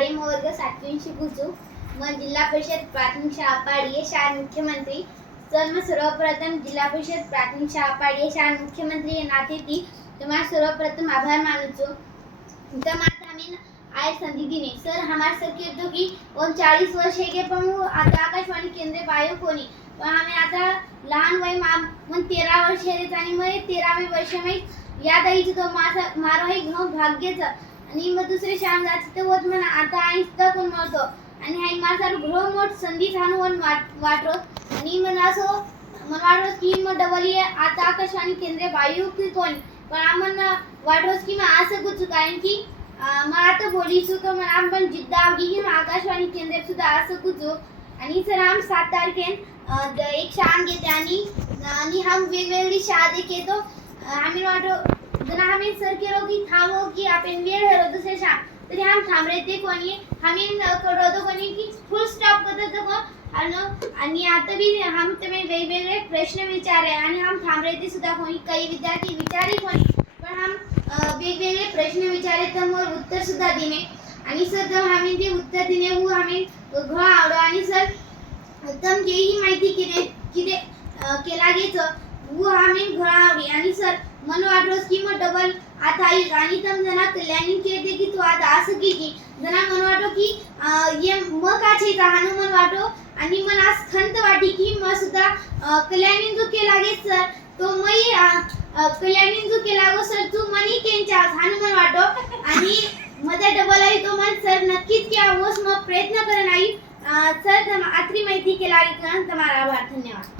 शाळेम वर्ग सातवी शिकूचू मग जिल्हा परिषद प्राथमिक शाळा पाडी शाळा मुख्यमंत्री. तर मग सर्वप्रथम जिल्हा परिषद प्राथमिक शाळा पाडी शाळा मुख्यमंत्री हे नाते ती. तुम्हाला सर्वप्रथम आभार मानूचो तर माता आम्ही आय संधी दिने सर हमारे सर की तो की और चाळीस वर्ष हे गे पण आता आकाशवाणी केंद्र पायो कोणी? पण आम्ही आता लहान वय मा मग तेरा वर्ष हेच आणि मग तेरावे वर्ष मी याद आईची तो माझा मारो हे घणं भाग्यचं. आणि मग दुसरे शाम जायचं तर होत म्हणा आता आई सुद्धा कोण म्हणतो आणि हाई माझा ग्रह मोठ संधी छान वाट वाटरो आणि मग असं मला वाटरोस की मग डबल ये आता आकाशवाणी केंद्र वायू की कोण? पण आम्हाला वाटरोस की मग असं कुछ कारण की मग आता बोलीसू तर मग आपण जिद्द आवडी की मग आकाशवाणी केंद्र सुद्धा असं कुचो आणि सर आम सात तारखेन एक शाम घेते आणि आणि हम वेगवेगळी शाळा देख येतो आम्ही वाटो जर आम्ही सर केलो की थांबो की आपण वेळ हरव दुसऱ्या शाळा तरी हम थांबरे ते कोणी आम्ही करतो कोणी की फुल स्टॉप करत कोण आणि आता बी हम तुम्ही वेगवेगळे प्रश्न विचारे आणि हम थांबरे ते सुद्धा कोणी काही विद्यार्थी विचारी कोणी पण हम वेगवेगळे प्रश्न विचारे तर मग उत्तर सुद्धा दिने आणि सर तर आम्ही ते उत्तर दिने वो आम्ही घ आवडो आणि सर ते ही माहिती किरे किरे केला गेचं वो आम्ही घ आवडी आणि सर मन वाटलोस की मग डबल. आता येईल आणि तम जना कल्याणी के की तू आता असं की की जना मन वाटो की ये म काचे हानु मन वाटो आणि मला आज खंत वाटी की मग सुद्धा कल्याणी जो केला गे सर तो मई कल्याणी जो केला गो सर तू मनी केंच्या हनुमान वाटो आणि मध्ये डबल आहे तो मन सर नक्कीच की आवोस मग प्रयत्न करणार आई. सर तम आत्री माहिती केला तुम्हाला आभार. धन्यवाद.